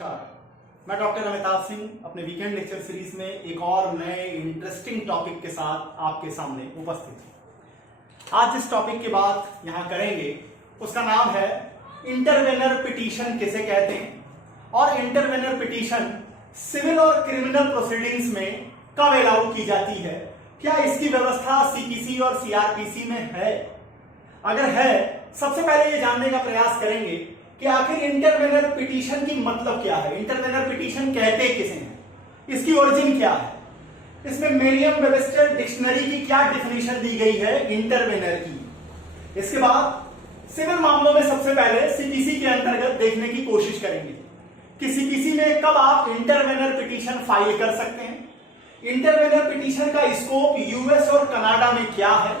नमस्कार, मैं डॉक्टर अमिताभ सिंह अपने वीकेंड लेक्चर सीरीज में एक और नए इंटरेस्टिंग टॉपिक के साथ आपके सामने उपस्थित हूं। आज जिस टॉपिक की बात यहां करेंगे उसका नाम है इंटरवेनर पिटीशन किसे कहते हैं और इंटरवेनर पिटीशन सिविल और क्रिमिनल प्रोसीडिंग्स में कब अलाउ की जाती है, क्या इसकी व्यवस्था सीपीसी और सीआरपीसी में है। अगर है, सबसे पहले ये जानने का प्रयास करेंगे कि आखिर इंटरवेनर पिटीशन की मतलब क्या है, इंटरवेनर पिटीशन कहते किसे हैं, इसकी ओरिजिन क्या है, इसमें मेरियम वेबस्टर डिक्शनरी की क्या डेफिनेशन दी गई है इंटरवेनर की। इसके बाद सिविल मामलों में सबसे पहले सीपीसी के अंतर्गत देखने की कोशिश करेंगे कि सीपीसी में कब आप इंटरवेनर पिटीशन फाइल कर सकते हैं, इंटरवेनर पिटीशन का स्कोप यूएस और कनाडा में क्या है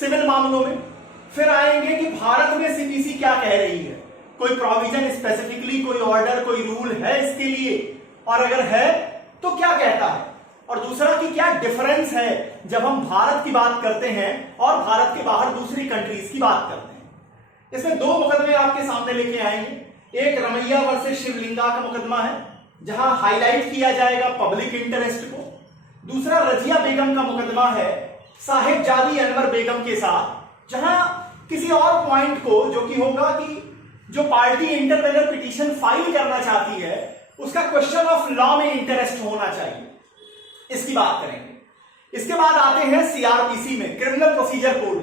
सिविल मामलों में। फिर आएंगे कि भारत में सीपीसी क्या कह रही है, कोई प्रोविजन स्पेसिफिकली, कोई ऑर्डर, कोई रूल है इसके लिए, और अगर है तो क्या कहता है, और दूसरा कि क्या डिफरेंस है जब हम भारत की बात करते हैं और भारत के बाहर दूसरी कंट्रीज की बात करते हैं। इसमें दो मुकदमे आपके सामने लेके आएंगे। एक रमैया वर्सेस शिवलिंगा का मुकदमा है जहां हाईलाइट किया जाएगा पब्लिक इंटरेस्ट को। दूसरा रजिया बेगम का मुकदमा है साहिबजादी अनवर बेगम के साथ, जहां किसी और पॉइंट को जो कि होगा कि जो पार्टी इंटरवेनर पिटीशन फाइल करना चाहती है उसका क्वेश्चन ऑफ लॉ में इंटरेस्ट होना चाहिए, इसकी बात करेंगे। इसके बाद आते हैं सीआरपीसी में, criminal procedure code.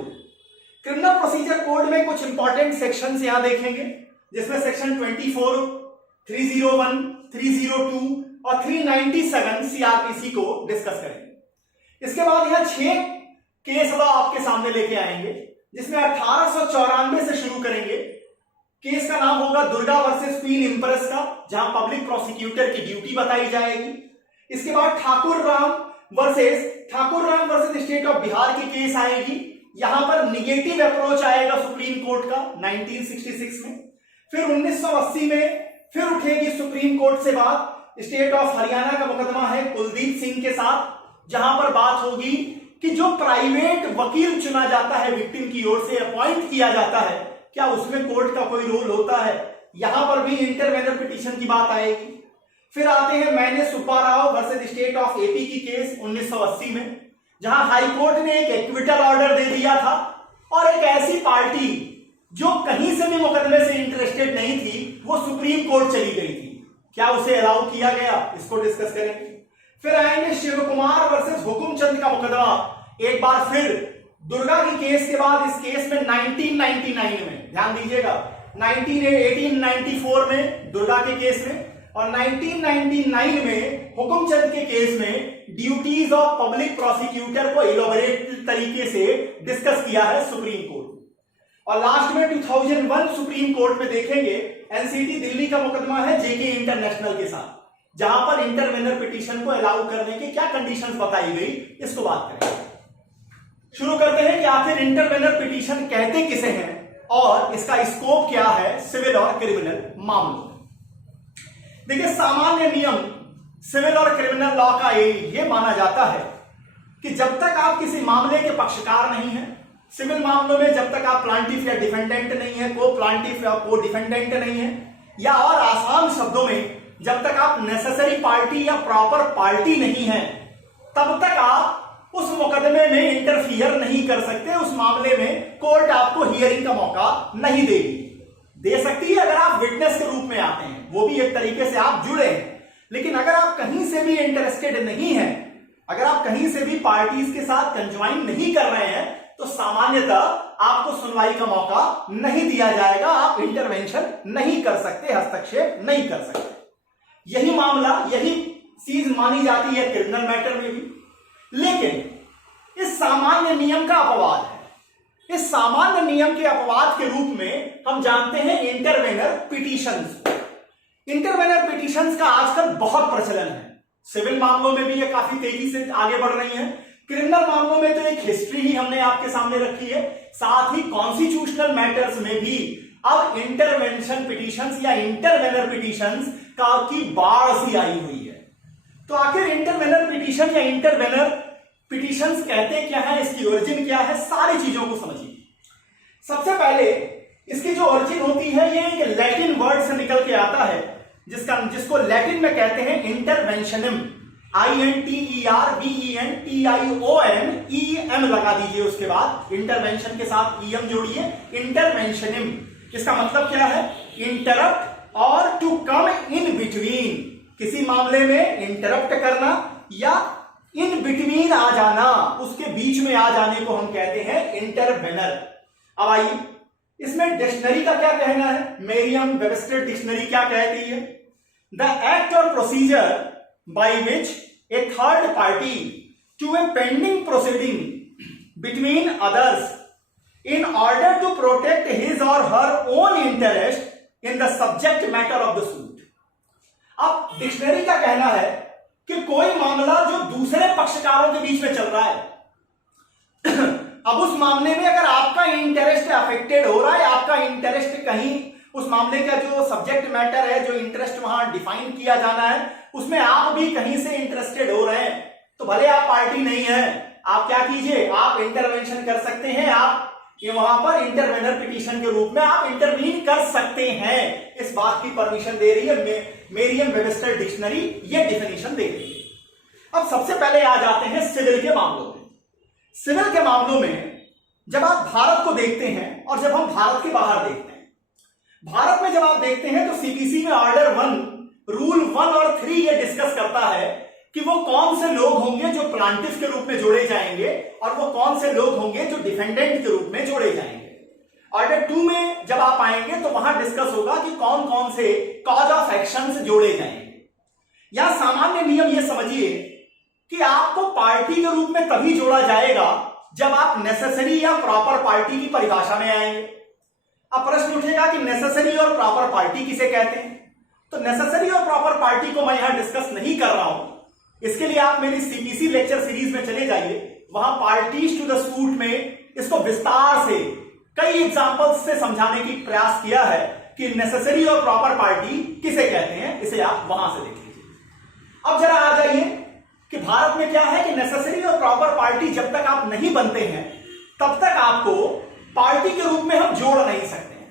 Criminal procedure code में कुछ इंपॉर्टेंट सेक्शंस यहां देखेंगे जिसमें सेक्शन 24, 301, 302 और 397 सीआरपीसी को डिस्कस करेंगे। इसके बाद यहां 6 केस लॉ आपके सामने लेके आएंगे जिसमें 1894 से शुरू करेंगे। केस का नाम होगा दुर्गा वर्सेस क्वीन इंप्रेस का, जहां पब्लिक प्रोसिक्यूटर की ड्यूटी बताई जाएगी। इसके बाद Thakur Ram versus state of Bihar की केस आएगी। यहां पर निगेटिव अप्रोच आएगा सुप्रीम कोर्ट का 1966 में। फिर 1980 में फिर उठेगी सुप्रीम कोर्ट से बात स्टेट ऑफ हरियाणा का मुकदमा है कुलदीप सिंह के साथ, जहां पर बात होगी कि जो प्राइवेट वकील चुना जाता है विक्टिम की ओर से, अपॉइंट किया जाता है, क्या उसमें कोर्ट का कोई रोल होता है। यहां पर भी इंटरवेनर पिटीशन की बात आएगी। फिर आते हैं मैने Subbarao versus state of AP की केस 1980 में, जहां हाई कोर्ट ने एक एक्विटल ऑर्डर दे दिया था और एक ऐसी पार्टी जो कहीं से भी मुकदमे से इंटरेस्टेड नहीं थी वो सुप्रीम कोर्ट चली गई थी, क्या उसे अलाउ किया गया, इसको डिस्कस करेंगे। फिर आएंगे शिव कुमार वर्सेस हुकुमचंद का मुकदमा। एक बार फिर दुर्गा की केस के बाद इस केस में 1999 में, ध्यान दीजिएगा, 1894 में दुर्गा के केस में और 1999 में हुकुमचंद के केस में ड्यूटीज ऑफ पब्लिक प्रोसिक्यूटर को इलॉबरेट तरीके से डिस्कस किया है सुप्रीम कोर्ट। और लास्ट में 2001 सुप्रीम कोर्ट में देखेंगे एनसीटी दिल्ली का मुकदमा है जेके इंटरनेशनल के साथ, जहां पर इंटरवेनर पिटीशन को अलाउ करने की क्या कंडीशंस बताई गई, इसको बात करेंगे। शुरू करते हैं कि आखिर इंटरवेनर पिटीशन कहते किसे हैं और इसका स्कोप क्या है सिविल और क्रिमिनल मामलों में। देखिए, सामान्य नियम सिविल और क्रिमिनल लॉ का ये माना जाता है कि जब तक आप किसी मामले के पक्षकार नहीं हैं, सिविल मामलों में जब तक आप प्लांटिफ या डिफेंडेंट नहीं है, को प्लांटिफ या को डिफेंडेंट नहीं है, या और आसान शब्दों में जब तक आप नेसेसरी पार्टी या प्रॉपर पार्टी नहीं है, तब तक आप उस मुकदमे में इंटरफियर नहीं कर सकते। उस मामले में कोर्ट आपको हियरिंग का मौका नहीं देगी। दे सकती है अगर आप विटनेस के रूप में आते हैं, वो भी एक तरीके से आप जुड़े हैं। लेकिन अगर आप कहीं से भी इंटरेस्टेड नहीं हैं, अगर आप कहीं से भी पार्टीज के साथ कंज्वाइन नहीं कर रहे हैं, तो सामान्यतः आपको सुनवाई का मौका नहीं दिया जाएगा, आप इंटरवेंशन नहीं कर सकते, हस्तक्षेप नहीं कर सकते। यही मामला, यही चीज मानी जाती है क्रिमिनल मैटर में भी। लेकिन इस सामान्य नियम का अपवाद है। इस सामान्य नियम के अपवाद के रूप में हम जानते हैं इंटरवेनर पिटीशंस। इंटरवेनर पिटीशंस का आजकल बहुत प्रचलन है। सिविल मामलों में भी ये काफी तेजी से आगे बढ़ रही हैं। क्रिमिनल मामलों में तो एक हिस्ट्री ही हमने आपके सामने रखी है, साथ ही कॉन्स्टिट्यूशनल मैटर्स में भी अब इंटरवेंशन पिटीशंस या इंटरवेनर पिटीशंस का की बाढ़ सी आई हुई है। तो आखिर इंटरवेनर पिटीशन या इंटरवेनर पिटीशंस कहते क्या है, इसकी ओरिजिन क्या है, सारी चीजों को समझिए। सबसे पहले इसकी जो ओरिजिन होती है ये एक लैटिन वर्ड से निकल के आता है जिसको लैटिन में कहते हैं इंटरवेंशनिम, INTERVENTIONEM लगा दीजिए, उसके बाद इंटरवेंशन के साथ EM जोड़िए, इंटरवेंशनिम। इसका मतलब क्या है? इंटरप्ट और टू कम इन बिटवीन, किसी मामले में इंटरप्ट करना या इन बिटवीन आ जाना, उसके बीच में आ जाने को हम कहते हैं इंटरवेनर। अब आइए, इसमें डिक्शनरी का क्या कहना है? मेरियम वेबस्टर डिक्शनरी क्या कहती है? द एक्ट और procedure by which a third party to a pending proceeding between others in order to protect his or her own interest in the subject matter of the suit। अब dictionary का कहना है कि कोई मामला जो दूसरे पक्षकारों के बीच में चल रहा है, अब उस मामले में अगर आपका इंटरेस्ट अफेक्टेड हो रहा है, आपका इंटरेस्ट कहीं उस मामले का जो सब्जेक्ट मैटर है, जो इंटरेस्ट वहां डिफाइन किया जाना है, उसमें आप भी कहीं से इंटरेस्टेड हो रहे हैं, तो भले आप पार्टी नहीं है, आप क्या कीजिए, आप इंटरवेंशन कर सकते हैं। आप ये वहां पर इंटरवेनर पिटीशन के रूप में आप इंटरवीन कर सकते हैं। इस बात की परमिशन दे रही है मेरियम वेबस्टर डिक्शनरी, ये डिफिनेशन दे रही है। अब सबसे पहले आ जाते हैं सिविल के मामलों में। सिविल के मामलों में जब आप भारत को देखते हैं और जब हम भारत के बाहर देखते हैं, भारत में जब आप देखते हैं तो सीपीसी में ऑर्डर 1 रूल 1 और 3 ये डिस्कस करता है कि वो कौन से लोग होंगे जो प्लांटिफ के रूप में जोड़े जाएंगे और वो कौन से लोग होंगे जो डिफेंडेंट के रूप में जोड़े जाएंगे। ऑर्डर 2 में जब आप आएंगे तो वहां डिस्कस होगा कि कौन कौन से कॉज ऑफ एक्शन जोड़े जाएंगे। यहां सामान्य नियम ये समझिए कि आपको पार्टी के रूप में तभी जोड़ा जाएगा जब आप नेसेसरी या प्रॉपर पार्टी की परिभाषा में आएंगे। अब प्रश्न उठेगा कि नेसेसरी और प्रॉपर पार्टी किसे कहते हैं? तो नेसेसरी और प्रॉपर पार्टी को मैं यहां डिस्कस नहीं कर रहा हूं, इसके लिए आप मेरी सीपीसी लेक्चर सीरीज में चले जाइए, वहां पार्टीज टू द सूट में इसको विस्तार से कई एग्जांपल्स से समझाने की प्रयास किया है कि नेसेसरी और प्रॉपर पार्टी किसे कहते हैं, इसे आप वहां से देख लीजिए। अब जरा आ जाइए कि भारत में क्या है कि नेसेसरी और प्रॉपर पार्टी जब तक आप नहीं बनते हैं तब तक आपको पार्टी के रूप में हम जोड़ नहीं सकते हैं।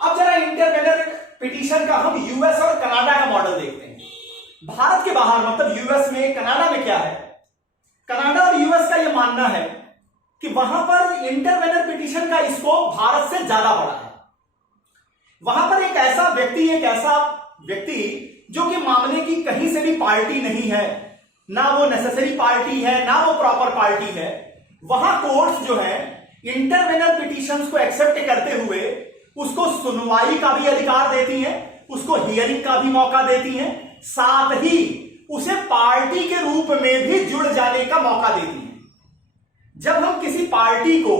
अब जरा इंटरवेनर पिटीशन का हम यूएस और कनाडा का मॉडल देखते हैं। भारत के बाहर मतलब यूएस में, कनाडा में क्या है? कनाडा और यूएस का यह मानना है कि वहां पर इंटरवेनर पिटीशन का स्कोप भारत से ज्यादा बड़ा है। वहां पर एक ऐसा व्यक्ति जो कि मामले की कहीं से भी पार्टी नहीं है, ना वो नेसेसरी पार्टी है ना वो प्रॉपर पार्टी है, वहां कोर्ट्स जो है इंटरवेनर पिटीशंस को एक्सेप्ट करते हुए उसको सुनवाई का भी अधिकार देती हैं, उसको हियरिंग का भी मौका देती हैं, साथ ही उसे पार्टी के रूप में भी जुड़ जाने का मौका देती हैं। जब हम किसी पार्टी को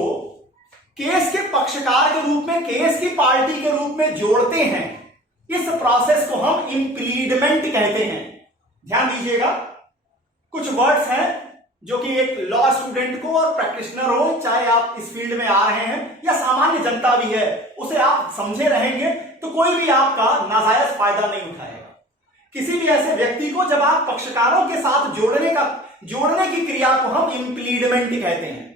केस के पक्षकार के रूप में, केस की पार्टी के रूप में जोड़ते हैं, इस प्रोसेस को हम इंप्लीडमेंट कहते हैं। ध्यान दीजिएगा, कुछ वर्ड्स हैं जो कि एक लॉ स्टूडेंट को और प्रैक्टिशनर हो, चाहे आप इस फील्ड में आ रहे हैं या सामान्य जनता भी है, उसे आप समझे रहेंगे तो कोई भी आपका नाजायज फायदा नहीं उठाएगा। किसी भी ऐसे व्यक्ति को जब आप पक्षकारों के साथ जोड़ने की क्रिया को हम इंप्लीडमेंट कहते हैं।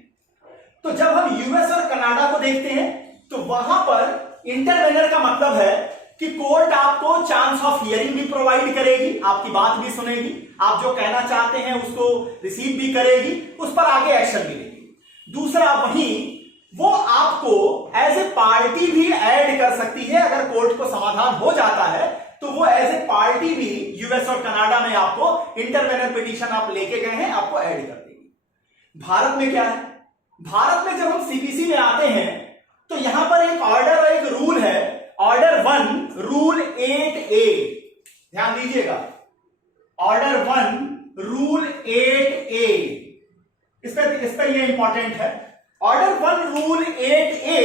तो जब हम यूएस और कनाडा को देखते हैं तो वहां पर इंटरवेनर का मतलब है कि कोर्ट आपको चांस ऑफ हियरिंग भी प्रोवाइड करेगी, आपकी बात भी सुनेगी, आप जो कहना चाहते हैं उसको रिसीव भी करेगी, उस पर आगे एक्शन भी लेगी। दूसरा, वहीं वो आपको एज ए पार्टी भी ऐड कर सकती है। अगर कोर्ट को समाधान हो जाता है तो वो एज ए पार्टी भी यूएस और कनाडा में आपको इंटरवेनर पिटीशन आप लेके गए हैं, आपको ऐड कर देगी। भारत में क्या है? भारत में जब हम सीपीसी में आते हैं तो यहां पर एक ऑर्डर और एक रूल है, ऑर्डर 1 रूल 8A। ध्यान दीजिएगा, ऑर्डर 1 रूल 8A, इस पर यह इंपॉर्टेंट है। Order 1 rule 8A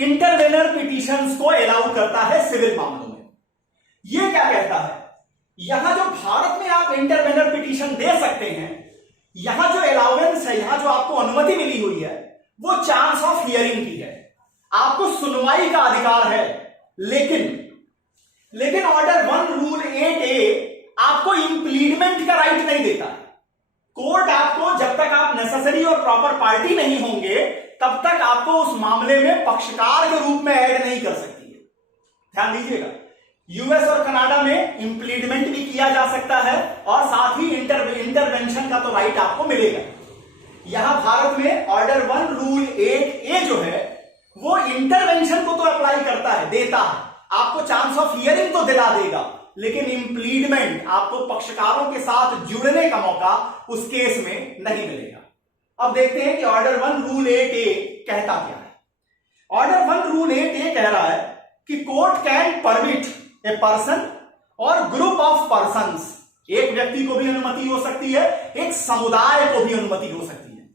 intervener petitions को अलाउ करता है सिविल मामलों में। यह क्या कहता है? यहां जो भारत में आप इंटरवेनर पिटीशन दे सकते हैं, यहां जो अलाउंस है, यहां जो आपको अनुमति मिली हुई है, वो चांस ऑफ हियरिंग की है, आपको सुनवाई का अधिकार है। लेकिन ऑर्डर 1 रूल 8A आपको इंप्लीडमेंट का राइट नहीं देता। कोर्ट आपको, जब तक आप नेसेसरी और प्रॉपर पार्टी नहीं होंगे, तब तक आपको उस मामले में पक्षकार के रूप में ऐड नहीं कर सकती है। ध्यान दीजिएगा, यूएस और कनाडा में इंप्लीडमेंट भी किया जा सकता है और साथ ही इंटरवेंशन का तो राइट आपको मिलेगा। यहां भारत में ऑर्डर 1 रूल 8A जो है वो इंटरवेंशन को तो अप्लाई करता है, देता है, आपको चांस ऑफ हियरिंग तो दिला देगा, लेकिन इंप्लीडमेंट आपको पक्षकारों के साथ जुड़ने का मौका उस केस में नहीं मिलेगा। अब देखते हैं कि ऑर्डर 1 रूल 8A कहता क्या है। ऑर्डर 1 रूल 8A कह रहा है कि court can permit a person और ग्रुप ऑफ पर्संस, एक व्यक्ति को भी अनुमति हो सकती है, एक समुदाय को भी अनुमति हो सकती है,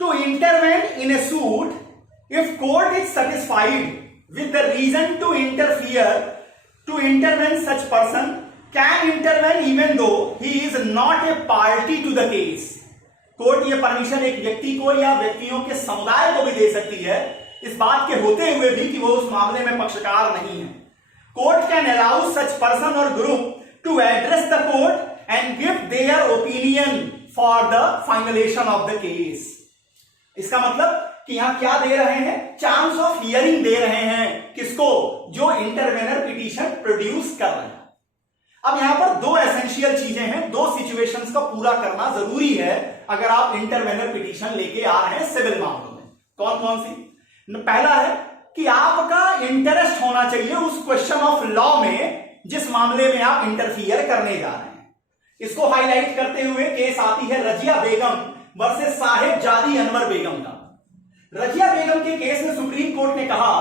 to intervene in a suit if court is satisfied with the reason to interfere to intervene such person can intervene even though he is not a party to the case. Court ये permission एक व्यक्ति को या व्यक्तियों के समुदाय को भी दे सकती है, इस बात के होते हुए भी कि वो उस मामले में पक्षकार नहीं है। Court can allow such person or group to address the court and give their opinion for the finalization of the case। इसका मतलब कि यहां क्या दे रहे हैं, चांस ऑफ हियरिंग दे रहे हैं, किसको, जो इंटरवेनर पिटीशन प्रोड्यूस कर रहे हैं। अब यहां पर दो एसेंशियल चीजें हैं, दो सिचुएशंस का पूरा करना जरूरी है अगर आप इंटरवेनर पिटीशन लेके आ रहे हैं सिविल मामलों में। कौन कौन सी? पहला है कि आपका इंटरेस्ट होना चाहिए उस क्वेश्चन ऑफ लॉ में जिस मामले में आप इंटरफियर करने जा रहे हैं। इसको हाईलाइट करते हुए केस आती है रजिया बेगम वर्सेस साहिबजादी अनवर बेगम का। रजिया बेगम के केस में सुप्रीम कोर्ट ने कहा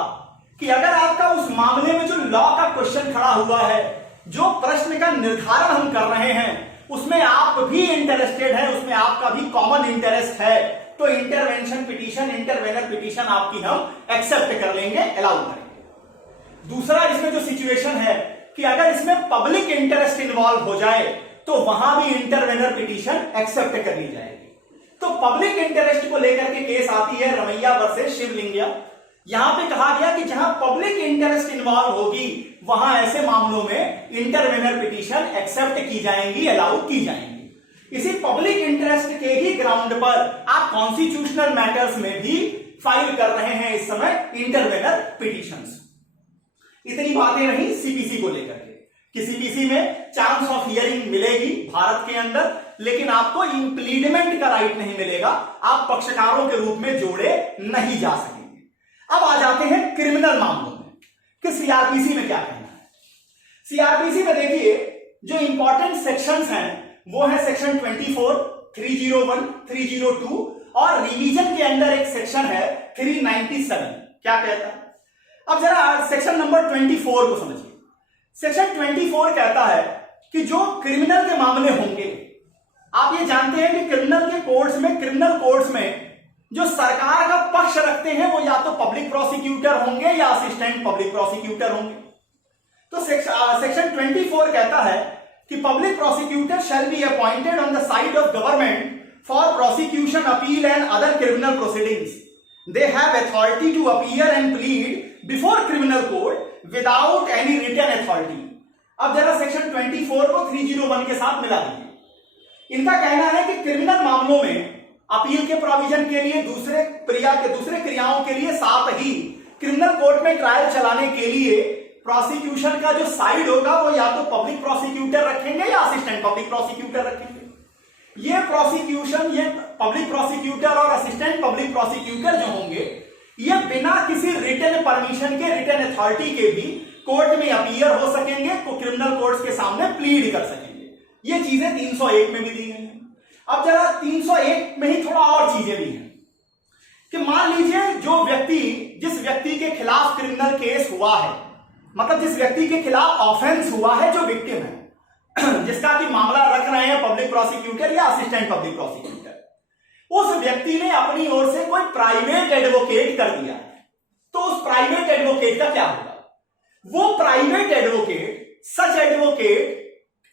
कि अगर आपका उस मामले में जो लॉ का क्वेश्चन खड़ा हुआ है, जो प्रश्न का निर्धारण हम कर रहे हैं, उसमें आप भी इंटरेस्टेड है, उसमें आपका भी कॉमन इंटरेस्ट है, तो इंटरवेंशन पिटीशन, इंटरवेनर पिटीशन आपकी हम एक्सेप्ट कर लेंगे, अलाउ करेंगे। दूसरा इसमें जो सिचुएशन है कि अगर इसमें पब्लिक इंटरेस्ट इन्वॉल्व हो जाए तो वहां भी इंटरवेनर पिटीशन एक्सेप्ट कर ली जाएगी। तो पब्लिक इंटरेस्ट को लेकर के केस आती है रमैया वर्सेस शिवलिंगिया। यहां पे कहा गया कि जहां पब्लिक इंटरेस्ट इन्वॉल्व होगी वहां ऐसे मामलों में इंटरवेनर पिटीशन एक्सेप्ट की जाएंगी, अलाउ की जाएंगी। इसी पब्लिक इंटरेस्ट के ही ग्राउंड पर आप कॉन्स्टिट्यूशनल मैटर्स में भी फाइल कर रहे हैं इस समय इंटरवेनर पिटीशंस। इतनी बातें रही सीपीसी को लेकर के कि सीपीसी में चांस ऑफ हियरिंग मिलेगी भारत के अंदर, लेकिन आपको इंप्लीडमेंट का राइट नहीं मिलेगा, आप पक्षकारों के रूप में जोड़े नहीं जा सकेंगे। अब आ जाते हैं क्रिमिनल मामलों में कि सीआरपीसी में क्या कहना है। सीआरपीसी में देखिए जो इंपॉर्टेंट सेक्शंस हैं वो है सेक्शन 24, 301, 302 और रिवीजन के अंदर एक सेक्शन है 397। क्या कहता है? अब जरा सेक्शन नंबर 24 को समझिए। सेक्शन 24 कहता है कि जो क्रिमिनल के मामले होंगे, आप ये जानते हैं कि क्रिमिनल कोर्ट्स में जो सरकार का पक्ष रखते हैं वो या तो पब्लिक प्रोसिक्यूटर होंगे या असिस्टेंट पब्लिक प्रोसिक्यूटर होंगे। तो सेक्शन 24 कहता है कि public prosecutor shall be appointed on the side of government for prosecution, appeal and other criminal proceedings. They have authority to appear and plead before criminal court without any written authority. अब जरा section 24 को 301 के साथ मिला दीजिए। इनका कहना है कि क्रिमिनल मामलों में अपील के प्रोविजन के लिए दूसरे क्रियाओं के लिए, साथ ही क्रिमिनल कोर्ट में ट्रायल चलाने के लिए प्रोसिक्यूशन का जो साइड होगा वो या तो पब्लिक प्रोसिक्यूटर रखेंगे या असिस्टेंट पब्लिक प्रोसिक्यूटर रखेंगे। ये पब्लिक प्रोसिक्यूटर और असिस्टेंट पब्लिक प्रोसिक्यूटर जो होंगे ये बिना किसी रिटन परमिशन के, रिटन अथॉरिटी के भी कोर्ट में अपीयर हो सकेंगे, क्रिमिनल कोर्ट्स के सामने प्लीड कर सकेंगे। ये चीजें 301 में भी दी गई हैं। अब जरा 301 में ही थोड़ा और चीजें भी हैं कि मान लीजिए जिस व्यक्ति के खिलाफ क्रिमिनल केस हुआ है, मतलब जिस व्यक्ति के खिलाफ ऑफेंस हुआ है, जो विक्टिम है, जिसका कि मामला रख रहे हैं पब्लिक प्रोसिक्यूटर या असिस्टेंट पब्लिक प्रोसिक्यूटर, उस व्यक्ति ने अपनी ओर से कोई प्राइवेट एडवोकेट कर दिया, तो उस प्राइवेट एडवोकेट का क्या होगा? वो प्राइवेट एडवोकेट, सच एडवोकेट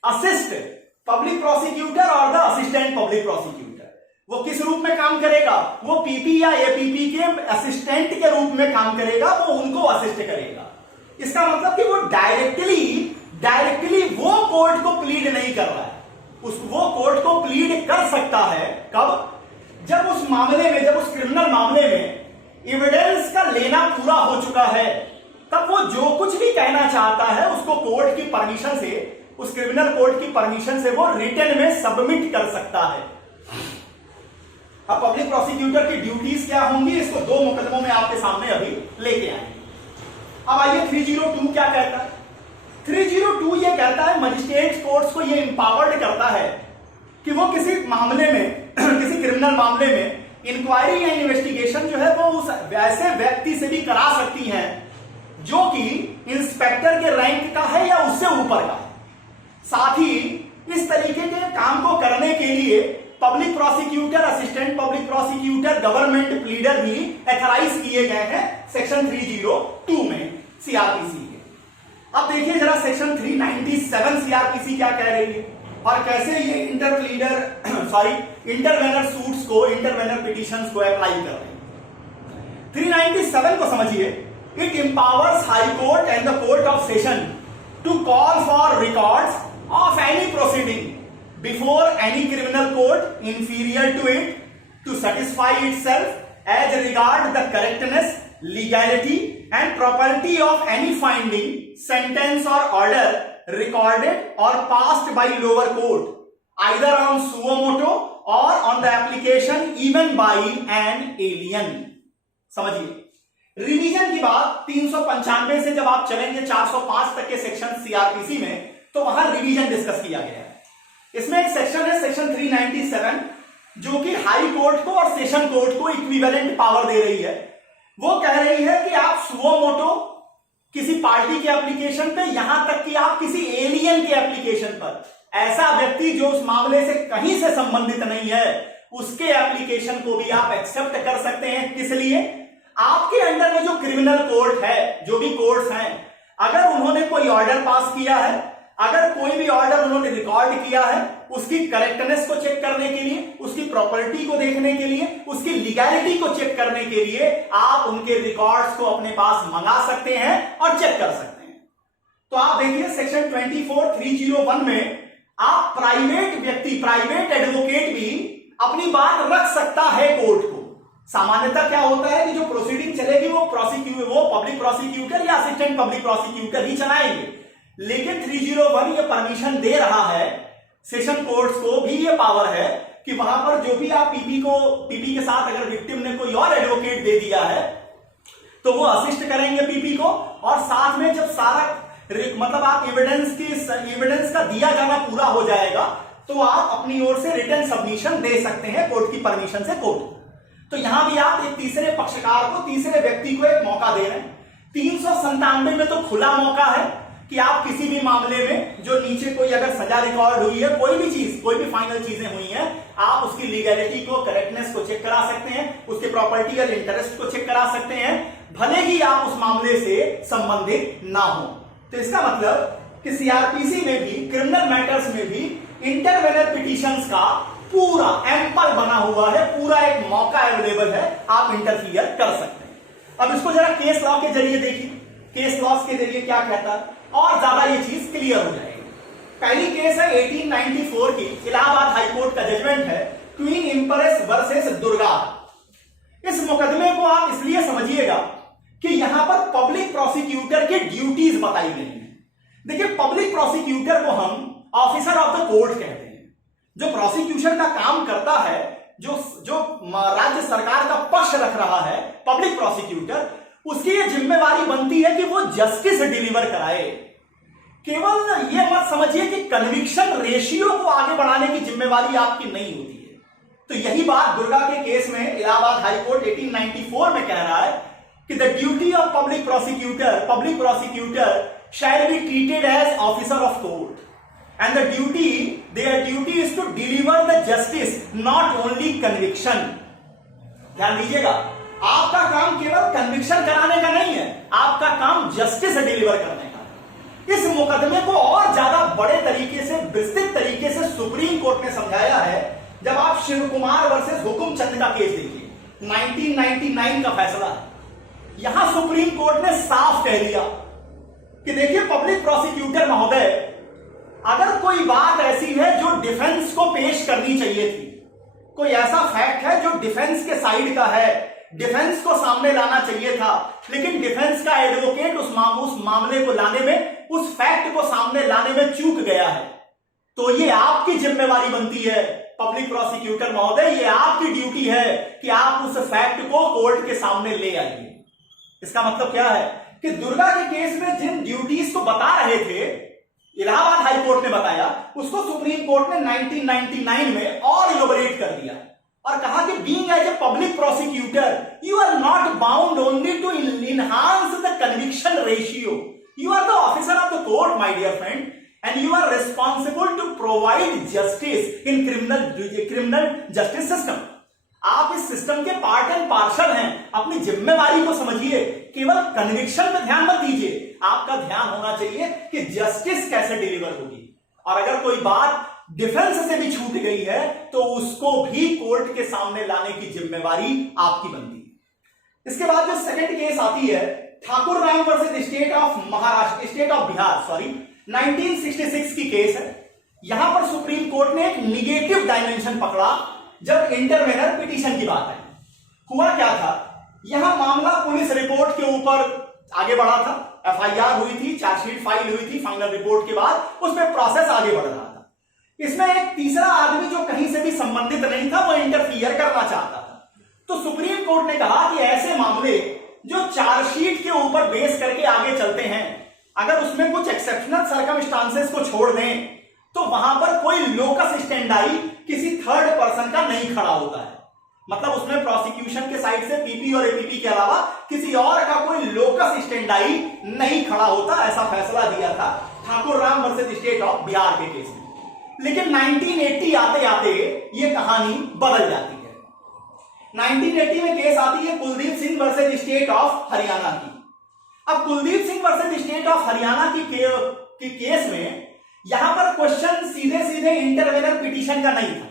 असिस्ट पब्लिक प्रोसिक्यूटर और द असिस्टेंट पब्लिक प्रोसिक्यूटर। वो किस रूप में काम करेगा? वो पीपी या एपीपी के असिस्टेंट के रूप में काम करेगा, वो उनको असिस्ट करेगा। इसका मतलब कि वो डायरेक्टली वो कोर्ट को प्लीड नहीं कर रहा है, वो कोर्ट को प्लीड कर सकता है कब? जब उस क्रिमिनल मामले में एविडेंस का लेना पूरा हो चुका है, तब वो जो कुछ भी कहना चाहता है उसको कोर्ट की परमिशन से, उस क्रिमिनल कोर्ट की परमिशन से वो रिटन में सबमिट कर सकता है। अब पब्लिक प्रोसिक्यूटर की ड्यूटीज क्या होंगी, इसको 2 मुकदमों में आपके सामने अभी लेके आएंगे। अब आइए 302 क्या कहता है। 302 ये कहता है मजिस्ट्रेट कोर्ट्स को ये इंपावर्ड करता है कि वो किसी मामले में किसी क्रिमिनल मामले में इंक्वायरी या इन्वेस्टिगेशन जो है वो उस वैसे व्यक्ति से भी करा सकती हैं जो कि इंस्पेक्टर के रैंक का है या उससे ऊपर का है। साथ ही इस तरीके के काम को करने के लिए public prosecutor, assistant public prosecutor, government pleader भी एथराइज किए गए हैं सेक्शन 302 में सीआरपीसी के। अब देखिए जरा सेक्शन 397 सीआरपीसी क्या कह रही है और कैसे ये इंटरवेनर सूट्स को, इंटरवेनर पिटिशंस को अप्लाई कर रहे हैं। 397 को समझिए। It empowers high court and the court of session to call for records of any proceeding before any criminal court inferior to it to satisfy itself as regard the correctness, legality and propriety of any finding, sentence or order recorded or passed by lower court either on suo motu or on the application even by an alien। समझिए revision की बात 395 से जब आप चलेंगे 405 तक के section CrPC में तो वहां रिवीजन डिस्कस किया गया है। इसमें एक सेक्शन है सेक्शन 397 जो कि हाई कोर्ट को और सेशन कोर्ट को इक्विवेलेंट पावर दे रही है। वो कह रही है कि आप सुओ मोटो किसी पार्टी के एप्लीकेशन पे, यहां तक कि आप किसी एलियन के एप्लीकेशन पर, ऐसा व्यक्ति जो उस मामले से कहीं से संबंधित नहीं है, उसके एप्लीकेशन को भी आप एक्सेप्ट कर सकते हैं। किस लिए? आपके अंडर में जो क्रिमिनल कोर्ट है, जो भी कोर्ट्स हैं, अगर उन्होंने कोई ऑर्डर पास किया है, अगर कोई भी ऑर्डर उन्होंने रिकॉर्ड किया है, उसकी करेक्टनेस को चेक करने के लिए, उसकी प्रॉपर्टी को देखने के लिए, उसकी लीगैलिटी को चेक करने के लिए आप उनके रिकॉर्ड्स को अपने पास मंगा सकते हैं और चेक कर सकते हैं। तो आप देखिए सेक्शन 24301 में आप प्राइवेट व्यक्ति, प्राइवेट एडवोकेट भी अपनी बात रख सकता है कोर्ट को। सामान्यतः क्या होता है कि जो प्रोसीडिंग चलेगी वो पब्लिक प्रोसिक्यूटर या असिस्टेंट पब्लिक प्रोसिक्यूटर ही चलाएंगे, लेकिन 301 ये परमिशन दे रहा है, सेशन कोर्ट्स को भी ये पावर है कि वहां पर जो भी आप पीपी के साथ अगर विक्टिम ने कोई और एडवोकेट दे दिया है तो वो असिस्ट करेंगे पीपी को, और साथ में जब सारा मतलब आप एविडेंस का दिया जाना पूरा हो जाएगा तो आप अपनी ओर से रिटन सबमिशन दे सकते हैं कोर्ट की परमिशन से कोर्ट। तो यहां भी आप एक तीसरे पक्षकार को, तीसरे व्यक्ति को एक मौका दे रहे हैं। 397 में तो खुला मौका है कि आप किसी भी मामले में जो नीचे कोई अगर सजा रिकॉर्ड हुई है, कोई भी चीज, कोई भी फाइनल चीजें हुई हैं, आप उसकी लीगैलिटी को, करेक्टनेस को चेक करा सकते हैं, उसके प्रॉपर्टिकल इंटरेस्ट को चेक करा सकते हैं, भले ही आप उस मामले से संबंधित ना हो। तो इसका मतलब कि सीआरपीसी में भी, क्रिमिनल मैटर्स में भी इंटरवेनर पिटिशंस का पूरा एम्पल बना हुआ है, पूरा एक मौका अवेलेबल है, आप इंटरफियर कर सकते हैं। अब इसको जरा केस लॉ के जरिए देखिए, केस लॉ के जरिए क्या कहता है और ज्यादा ये चीज क्लियर हो जाएगी। पहली केस है 1894 की, इलाहाबाद हाईकोर्ट का जजमेंट है, क्वीन इंप्रेस वर्सेस दुर्गा। इस मुकदमे को आप इसलिए समझिएगा कि यहां पर पब्लिक प्रोसिक्यूटर की ड्यूटीज बताई गई हैं। देखिए पब्लिक प्रोसिक्यूटर को हम ऑफिसर ऑफ द कोर्ट कहते हैं। जो प्रोसिक्यूशन का काम करता है, जो राज्य सरकार का पक्ष रख रहा है, पब्लिक प्रोसिक्यूटर, उसकी ये जिम्मेवारी बनती है कि वो जस्टिस डिलीवर कराए। केवल ये मत समझिए कि कन्विक्शन रेशियो को आगे बढ़ाने की जिम्मेवारी आपकी नहीं होती है। तो यही बात दुर्गा के केस में इलाहाबाद हाईकोर्ट 1894 में कह रहा है कि the duty of public prosecutor shall be treated as officer of court and their duty is to deliver the justice, not only conviction. ध्यान दीजिएगा, आपका काम केवल कन्विक्शन कराने का नहीं है, आपका काम जस्टिस डिलीवर करने का। इस मुकदमे को और ज्यादा बड़े तरीके से, विस्तृत तरीके से सुप्रीम कोर्ट ने समझाया है जब आप शिव कुमार वर्सेस हुकुमचंद का केस देखिए, 1999 का फैसला है। यहां सुप्रीम कोर्ट ने साफ कह दिया कि देखिए पब्लिक प्रोसिक्यूटर महोदय, अगर कोई बात ऐसी है जो डिफेंस को पेश करनी चाहिए थी, कोई ऐसा फैक्ट है जो डिफेंस के साइड का है, डिफेंस को सामने लाना चाहिए था, लेकिन डिफेंस का एडवोकेट उस मामले को लाने में, उस फैक्ट को सामने लाने में चूक गया है। तो ये आपकी जिम्मेवारी बनती है पब्लिक प्रोसिक्यूटर महोदय, ये आपकी ड्यूटी है कि आप उस फैक्ट को कोर्ट के सामने ले आइए। इसका मतलब क्या है कि दुर्गा के केस में जिन ड्यूटीज को बता रहे थे, इलाहाबाद हाई कोर्ट ने बताया, उसको सुप्रीम कोर्ट ने 1999 में और इलोबरेट कर दिया और कहा कि being as a public prosecutor you are not bound only to enhance the conviction ratio, you are the officer of the court my dear friend, and you are responsible to provide justice in criminal justice system। आप इस system के part and partial हैं, अपनी जिम्मेवारी को समझिए, केवल conviction पे ध्यान मत दीजिए, आपका ध्यान होना चाहिए कि जस्टिस कैसे डिलीवर होगी। और अगर कोई बात डिफेंस से भी छूट गई है तो उसको भी कोर्ट के सामने लाने की जिम्मेवारी आपकी बनती है। इसके बाद जो सेकंड केस आती है, Thakur Ram versus state of Bihar 1966 की केस है। यहां पर सुप्रीम कोर्ट ने एक निगेटिव डायमेंशन पकड़ा जब इंटरवेनर पिटीशन की बात आई। हुआ क्या था, यहां मामला पुलिस रिपोर्ट के ऊपर आगे बढ़ा था, एफआईआर हुई थी, चार्जशीट फाइल हुई थी, फाइनल रिपोर्ट के बाद उसमें प्रोसेस आगे बढ़ रहा था। इसमें एक तीसरा आदमी जो कहीं से भी संबंधित नहीं था, वो इंटरफियर करना चाहता था। तो सुप्रीम कोर्ट ने कहा कि ऐसे मामले जो चार्जशीट के ऊपर बेस करके आगे चलते हैं, अगर उसमें कुछ एक्सेप्शनल सर्कमस्टांसेस को छोड़ दें तो वहां पर कोई लोकस स्टैंडाई किसी थर्ड पर्सन का नहीं खड़ा होता है। मतलब उसमें प्रोसिक्यूशन के साइड से पीपी और एपीपी के अलावा किसी और का कोई लोकस स्टैंडाई नहीं खड़ा होता, ऐसा फैसला दिया था Thakur Ram versus state of Bihar के केस में। लेकिन 1980 आते आते ये कहानी बदल जाती है। 1980 में केस आती है Kuldeep Singh versus state of Haryana की। अब Kuldeep Singh versus state of Haryana की केस में यहां पर क्वेश्चन सीधे सीधे इंटरवेनर पिटीशन का नहीं था।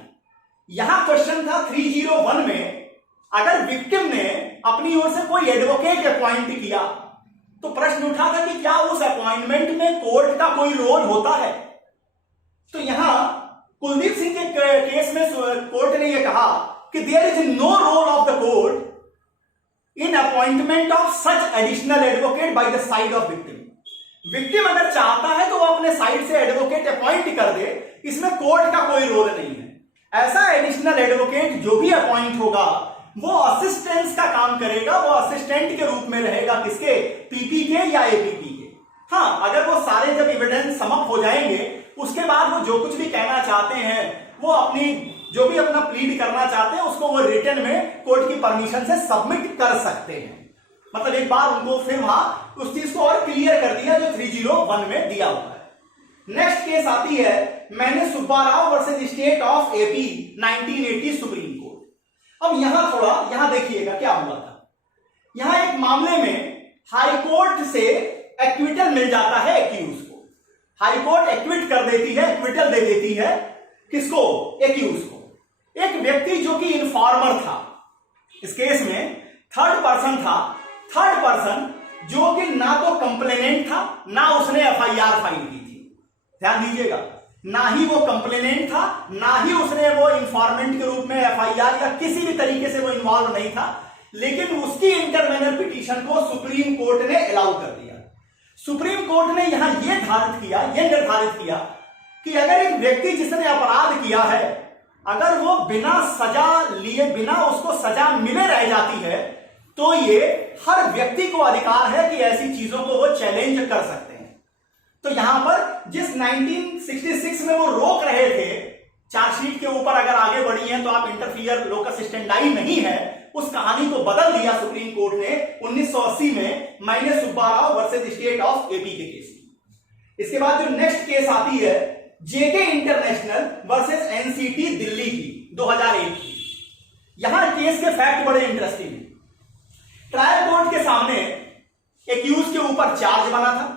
यहां क्वेश्चन था 301 में, अगर विक्टिम ने अपनी ओर से कोई एडवोकेट अपॉइंट किया तो प्रश्न उठा था कि क्या उस अपॉइंटमेंट में कोर्ट का कोई रोल होता है। तो यहां कुलदीप सिंह के केस में कोर्ट ने यह कहा कि there is no role of the court in appointment of such additional advocate by the side of victim. Victim अगर चाहता है तो वो अपने साइड से एडवोकेट अपॉइंट कर दे, इसमें कोर्ट का कोई रोल नहीं है। ऐसा एडिशनल एडवोकेट जो भी अपॉइंट होगा वो असिस्टेंस का काम करेगा, वो असिस्टेंट के रूप में रहेगा, किसके, पीपी के या एपीपी के। हाँ, अगर वो सारे जब एविडेंस समअप हो जाएंगे उसके बाद वो जो कुछ भी कहना चाहते हैं, वो जो भी अपना प्लीड करना चाहते हैं उसको वो रिटन में कोर्ट की परमिशन से सबमिट कर सकते हैं। मतलब एक बार उनको फिर वहां उस चीज को और क्लियर कर दिया जो 301 में दिया हुआ है। नेक्स्ट केस आती है मैंने Subbarao versus state of AP 1980 supreme court. अब यहां देखिएगा क्या हुआ था। यहां एक मामले में हाई कोर्ट से एक्विटल मिल जाता है एक्यूज को। हाई कोर्ट एक्विट कर देती है, एक्विटल दे देती है किसको, एक्यूज को। एक व्यक्ति जो कि इन्फॉर्मर था, इस केस में थर्ड पर्सन था, थर्ड पर्सन जो कि ना तो कंप्लेनेंट था ना उसने एफआईआर फाइल की थी। ध्यान दीजिएगा, ना ही वो कंप्लेनेंट था ना ही उसने वो इंफॉर्मेंट के रूप में एफआईआर या किसी भी तरीके से वो इन्वॉल्व नहीं था, लेकिन उसकी इंटरवेनर पिटीशन को सुप्रीम कोर्ट ने अलाउ कर दिया। सुप्रीम कोर्ट ने यहां यह निर्धारित किया कि अगर एक व्यक्ति जिसने अपराध किया है, अगर वो बिना सजा लिए, बिना उसको सजा मिले रह जाती है, तो ये हर व्यक्ति को अधिकार है कि ऐसी चीजों को वो चैलेंज कर सकते हैं। तो यहां पर जिस 1966 में वो रोक रहे थे चार्जशीट के ऊपर अगर आगे बढ़ी है तो आप इंटरफियर लोकस स्टैंडाई नहीं है, उस कहानी को बदल दिया सुप्रीम कोर्ट ने 1980 में मैंने Subbarao versus state of AP के केस में। इसके बाद जो नेक्स्ट केस आती है जेके इंटरनेशनल वर्सेस एनसीटी दिल्ली की 2001 की। यहां केस के फैक्ट बड़े इंटरेस्टिंग हैं। ट्रायल कोर्ट के सामने एक्यूज के ऊपर चार्ज बना था,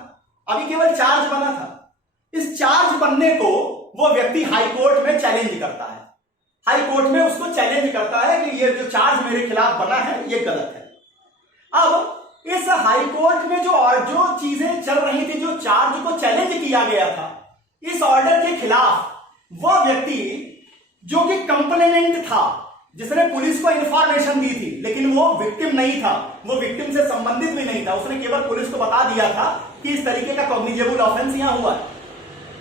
अभी केवल चार्ज बना था। इस चार्ज बनने को वो व्यक्ति हाई कोर्ट में चैलेंज करता है, हाई कोर्ट में उसको चैलेंज करता है कि ये जो चार्ज मेरे खिलाफ बना है ये गलत है। अब इस हाई कोर्ट में जो चीजें चल रही थी, जो चार्ज को चैलेंज किया गया था, इस ऑर्डर के खिलाफ वह व्यक्ति जो कि कंप्लेनेंट था, जिसने पुलिस को इंफॉर्मेशन दी थी, लेकिन वो विक्टिम नहीं था, वो विक्टिम से संबंधित भी नहीं था, उसने केवल पुलिस को बता दिया था कि इस तरीके का कॉग्निजेबल ऑफेंस यहां हुआ है।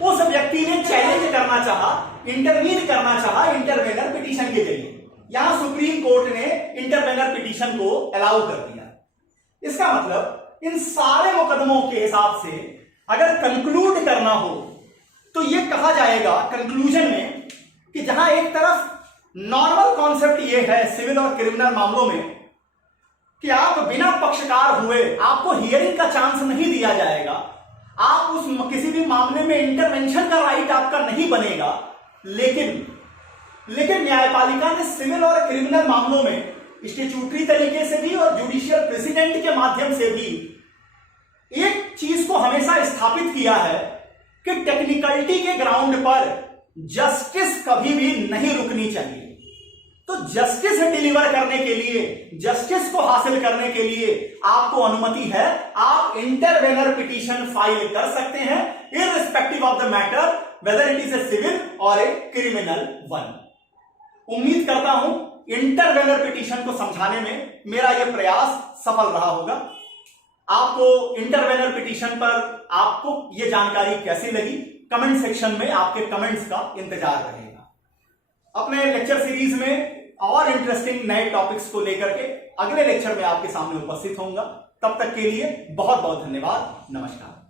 उस व्यक्ति ने चैलेंज करना चाहा, इंटरवीन करना चाहा इंटरवेनर पिटीशन के जरिए। यहां सुप्रीम कोर्ट ने इंटरवेनर पिटीशन को अलाउ कर दिया। इसका मतलब इन सारे मुकदमों के हिसाब से अगर कंक्लूड करना हो तो यह कहा जाएगा कंक्लूजन में कि जहां एक तरफ नॉर्मल कॉन्सेप्ट यह है सिविल और क्रिमिनल मामलों में कि आप बिना पक्षकार हुए आपको हियरिंग का चांस नहीं दिया जाएगा, आप उस किसी भी मामले में इंटरवेंशन का राइट आपका नहीं बनेगा, लेकिन न्यायपालिका ने सिविल और क्रिमिनल मामलों में स्टैट्यूटरी तरीके से भी और जुडिशियल प्रेसिडेंट के माध्यम से भी एक चीज को हमेशा स्थापित किया है कि टेक्निकलिटी के ग्राउंड पर जस्टिस कभी भी नहीं रुकनी चाहिए। तो जस्टिस डिलीवर करने के लिए, जस्टिस को हासिल करने के लिए आपको अनुमति है, आप इंटरवेनर पिटीशन फाइल कर सकते हैं irrespective of the matter whether it is a civil or a criminal one. उम्मीद करता हूं इंटरवेनर पिटीशन को समझाने में मेरा यह प्रयास सफल रहा होगा। आपको इंटरवेनर पिटीशन पर आपको यह जानकारी कैसी लगी, कमेंट सेक्शन में आपके कमेंट्स का इंतजार रहेगा। अपने लेक्चर सीरीज में और इंटरेस्टिंग नए टॉपिक्स को लेकर के अगले लेक्चर में आपके सामने उपस्थित होऊंगा। तब तक के लिए बहुत बहुत धन्यवाद। नमस्कार।